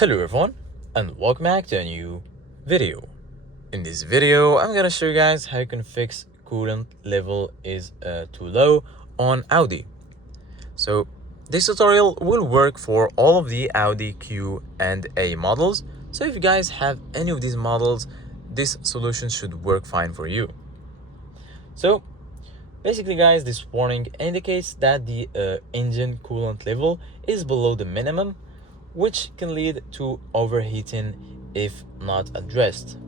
Hello everyone and welcome back to a new video. In this video I'm gonna show you guys how you can fix coolant level is too low on Audi. So this tutorial will work for all of the Audi Q and A models. So if you guys have any of these models, this solution should work fine for you. So basically guys, this warning indicates that the engine coolant level is below the minimum, which can lead to overheating if not addressed.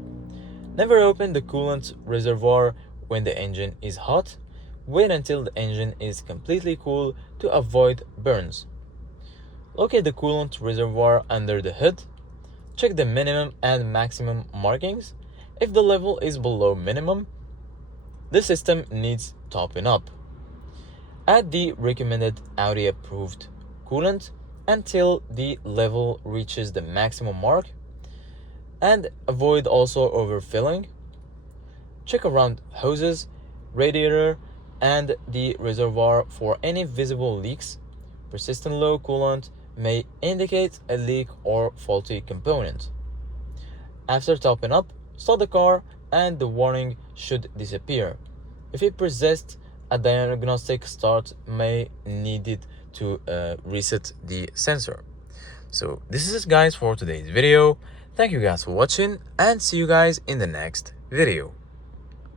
Never open the coolant reservoir when the engine is hot. Wait until the engine is completely cool to avoid burns. Locate the coolant reservoir under the hood. Check the minimum and maximum markings. If the level is below minimum, the system needs topping up. Add the recommended Audi approved coolant until the level reaches the maximum mark, and avoid also overfilling. Check around hoses, radiator, and the reservoir for any visible leaks. Persistent low coolant may indicate a leak or faulty component. After topping up, start the car and the warning should disappear. If it persists, a diagnostic start may need it to reset the sensor. So this is it guys for today's video. Thank you guys for watching and see you guys in the next video.